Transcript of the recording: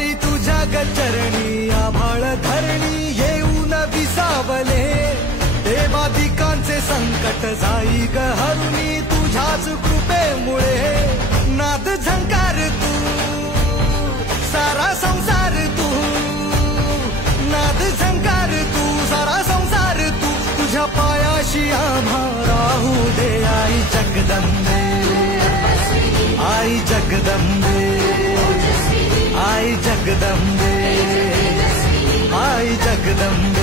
आई तुझ्या गचरणी आभाळ धरणी येऊन विसावले, देवादिकांचे संकट जाई ग हरुणी तुझ्याच कृपेमुळे। नाद झंकार तू सारा संसार तू, नाद झंकार तू सारा संसार तू, तुझ्या पायाशी आम्हा राहू दे आई जगदंबे, आई जगदंबे, आई जगदंबे, आई जगदंबे।